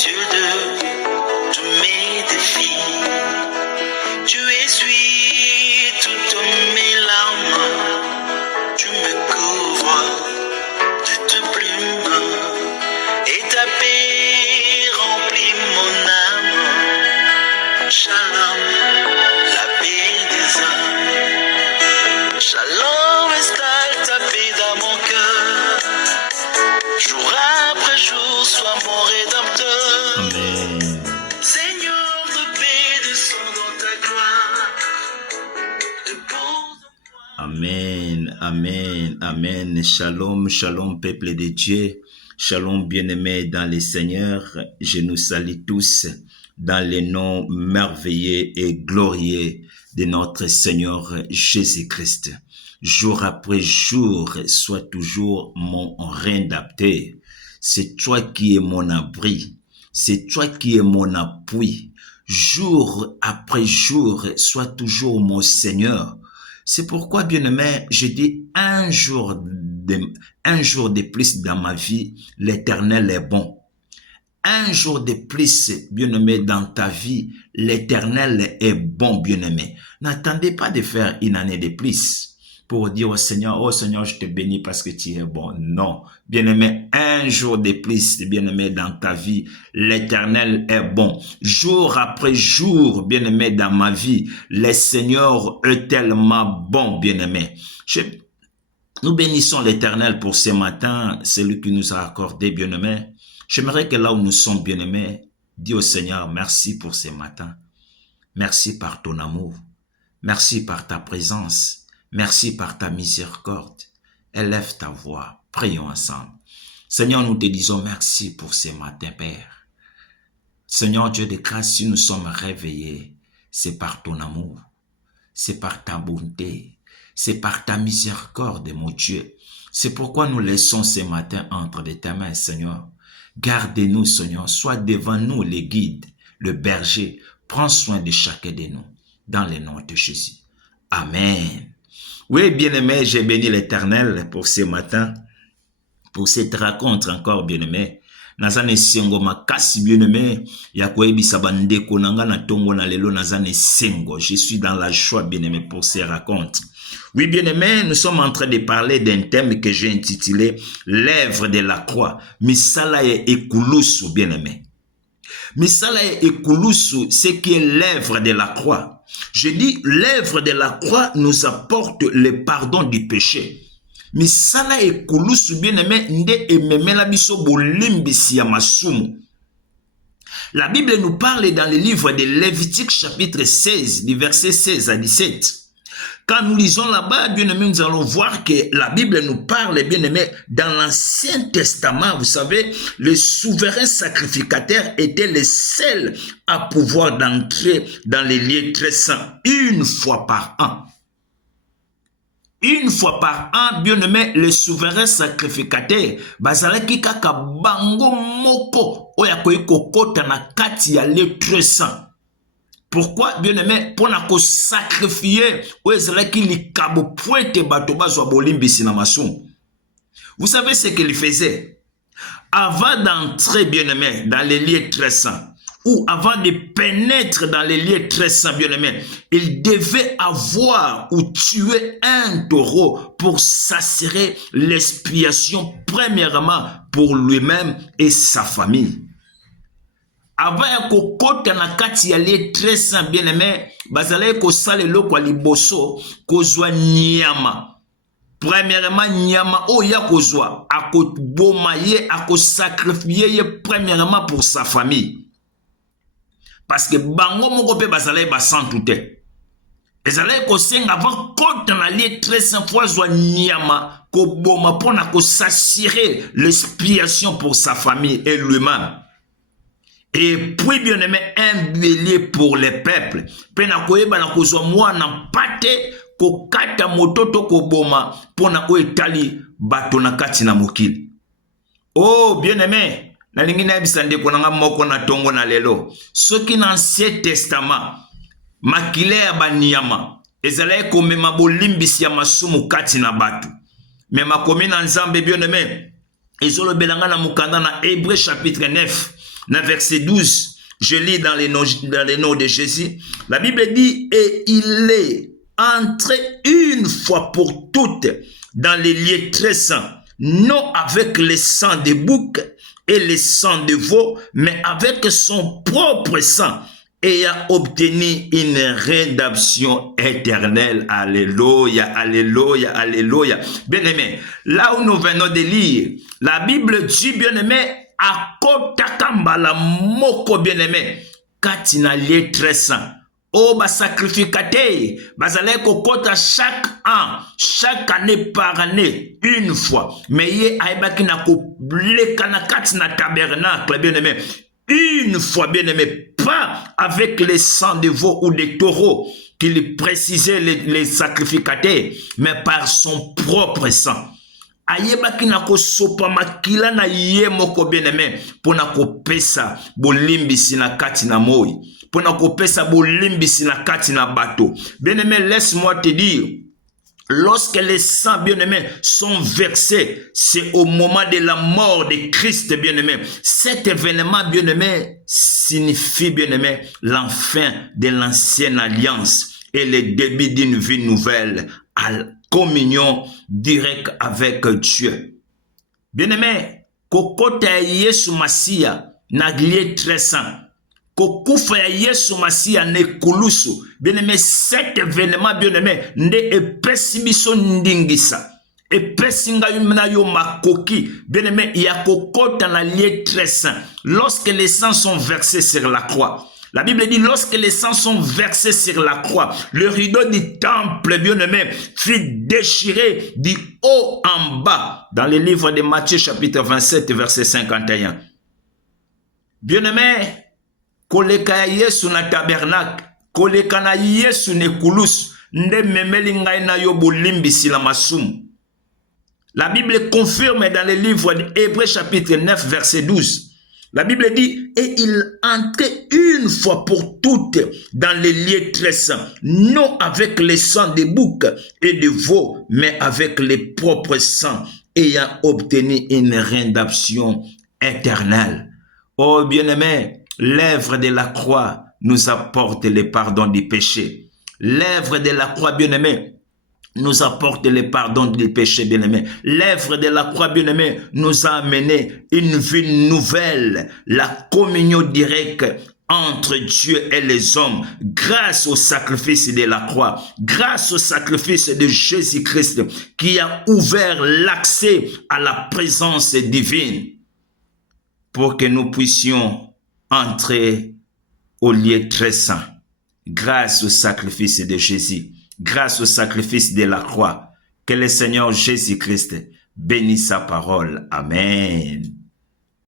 Dieu de tous mes défis. Tu essuies toutes mes larmes. Tu me couvres de tes plumes. Et ta paix remplit mon âme. Shalom, la paix des hommes. Shalom, installe ta paix dans mon cœur. Jour après jour, sois mon rédempteur. Amen. Seigneur de paix, descends dans ta gloire. Amen, amen, amen. Shalom, shalom, peuple de Dieu. Shalom, bien-aimés dans le Seigneur. Je nous salue tous dans le nom merveilleux et glorieux de notre Seigneur Jésus-Christ. Jour après jour, sois toujours mon rédempteur. C'est toi qui es mon abri. C'est toi qui es mon appui. Jour après jour, sois toujours mon Seigneur. C'est pourquoi, bien-aimé, je dis un jour de plus dans ma vie, l'Éternel est bon. Un jour de plus, bien-aimé, dans ta vie, l'Éternel est bon, bien-aimé. N'attendez pas de faire une année de plus pour dire au Seigneur, oh Seigneur, je te bénis parce que tu es bon. Non, bien-aimé, un jour de plus, bien-aimé, dans ta vie, l'Éternel est bon. Jour après jour, bien-aimé, dans ma vie, le Seigneur est tellement bon, bien-aimé. Nous bénissons l'Éternel pour ce matin, celui qui nous a accordé, bien-aimé. J'aimerais que là où nous sommes, bien-aimés, dis au Seigneur, merci pour ce matin. Merci par ton amour. Merci par ta présence. Merci par ta miséricorde. Élève ta voix. Prions ensemble. Seigneur, nous te disons merci pour ce matin, Père. Seigneur Dieu de grâce, si nous sommes réveillés, c'est par ton amour. C'est par ta bonté. C'est par ta miséricorde, mon Dieu. C'est pourquoi nous laissons ce matin entre tes mains, Seigneur. Gardez-nous, Seigneur. Sois devant nous, les guides, le berger. Prends soin de chacun de nous. Dans le nom de Jésus. Amen. Oui, bien-aimé, j'ai béni l'Éternel pour ce matin, pour cette rencontre encore, bien-aimé. Nazane sengo makasi, bien-aimé, yakoebi sabande konanga na tongo na lelo nazane sengo. Je suis dans la joie, bien-aimé, pour ces rencontres. Oui, bien-aimé, nous sommes en train de parler d'un thème que j'ai intitulé l'œuvre de la croix. Misala et ekulusu, bien-aimé. Misala et ekulusu, c'est qui est l'œuvre de la croix. Je dis, l'œuvre de la croix nous apporte le pardon du péché. Misala ekulusu, bien-aimé, nde ememela biso bolimbisi ya masumu. La Bible nous parle dans le livre de Lévitique chapitre 16, du verset 16 à 17. Quand nous lisons là-bas, bien-aimé, nous allons voir que la Bible nous parle, bien-aimé, dans l'Ancien Testament, vous savez, le souverain sacrificateur était le seul à pouvoir d'entrer dans les lieux très saints une fois par an. Une fois par an, bien-aimé, le souverain sacrificateur, bazalaki kaka bango moko, oya koiko kota na kati ya lieu très saint. Pourquoi, bien-aimé, pour na ko sacrifier, oezalaki likabo pointe bato bazwa bolimbisi na masum. Vous savez ce qu'il faisait? Avant d'entrer, bien-aimé, dans les lieux très saints, ou avant de pénétrer dans les lieux très saints, bien-aimé, il devait avoir ou tuer un taureau pour s'assurer l'expiation, premièrement, pour lui-même et sa famille. Avant ya kokota na kati ya lieu très saint, bien-aimé, bazalaki kosala eloko ya liboso kozwa nyama. Premièrement, nyama oya kozwa akoboma ye, akosacrifier ye premièrement pour sa famille. Parce que bango moko pe bazalaki basantu te. Ezalaki kosenga avant kota na lieu très saint fois zwa nyama koboma pona kosassurer l'expiation pour sa famille et lui-même. Et puis, bien-aimé, un bélier pour les peuples. Pena koyeba na kozwa mwana pate ko kata mototo ko boma pona ko etali bato na kati na mokili. Oh, bien-aimé, na lingi na bisande ko nga moko na tongo na lelo. Soki na Ancien Testament, makile ya banyama, ezalaki komema bolimbisi ya masumu kati na bato. Mais makomi na Nzambe, bien-aimé, ezolobelanga na mukanda na Hébreux chapitre 9. dans verset 12, je lis dans les noms de Jésus. La Bible dit, et il est entré une fois pour toutes dans les lieux très saints, non avec le sang de bouc et le sang de veau, mais avec son propre sang, et a obtenu une rédemption éternelle. Alléluia, alléluia, alléluia. Bien-aimé, là où nous venons de lire, la Bible dit, bien-aimé, à kotakambala moko, bien-aimé, katina lié très saint. Oh, ba sacrificate, bazale kokota chaque an, chaque année par année, une fois. Mais yé aibaki na ko bleka na katina tabernacle, bien-aimé, une fois, bien-aimé, pas avec les sangs de veau ou des taureaux qu'il précisait les sacrificateurs, mais par son propre sang. Ayebaki na ko sopa makila na ye moko, bien-aimé, pour na ko pesa bolimbisi na kati na moi, pour na ko pesa bolimbisi na kati na bateau. Bien-aimé, laisse-moi te dire, lorsque les sangs, bien-aimés, sont versés, c'est au moment de la mort de Christ, bien-aimé. Cet événement, bien-aimé, signifie, bien-aimé, l'enfin de l'ancienne alliance et le début d'une vie nouvelle à la communion directe avec Dieu. Bien-aimé, kokota Yesu Masia naglié très saint. Kokufa ya Yesu Masia ne kulusu. Bien-aimé, cet événement, bien-aimé, ne epesi biso ndingisa. Epesi nga yumna yo makoki. Bien-aimé, ya kokota na lié très saint. Lorsque les sangs sont versés sur la croix. La Bible dit, lorsque les sangs sont versés sur la croix, le rideau du temple, bien-aimé, fut déchiré du haut en bas. Dans le livre de Matthieu, chapitre 27, verset 51. Bien-aimé, koleka Yesu na tabernacle, koleka na Yesu ne kulus, nde memeli ngai na yo bolimbisi la masumu. La Bible confirme dans le livre d'Hébreux chapitre 9 verset 12. La Bible dit, et il entrait une fois pour toutes dans les lieux très saints, non avec le sang de bouc et de veau, mais avec les propres sangs, ayant obtenu une rédemption éternelle. Oh bien-aimé, l'œuvre de la croix nous apporte le pardon du péché. L'œuvre de la croix, bien-aimé, nous apporte le pardon du péché, bien-aimé. L'œuvre de la croix, bien-aimé, nous a amené une vie nouvelle, la communion directe entre Dieu et les hommes, grâce au sacrifice de la croix, grâce au sacrifice de Jésus-Christ, qui a ouvert l'accès à la présence divine, pour que nous puissions entrer au lieu très saint, grâce au sacrifice de Jésus, grâce au sacrifice de la croix. Que le Seigneur Jésus-Christ bénisse sa parole. Amen.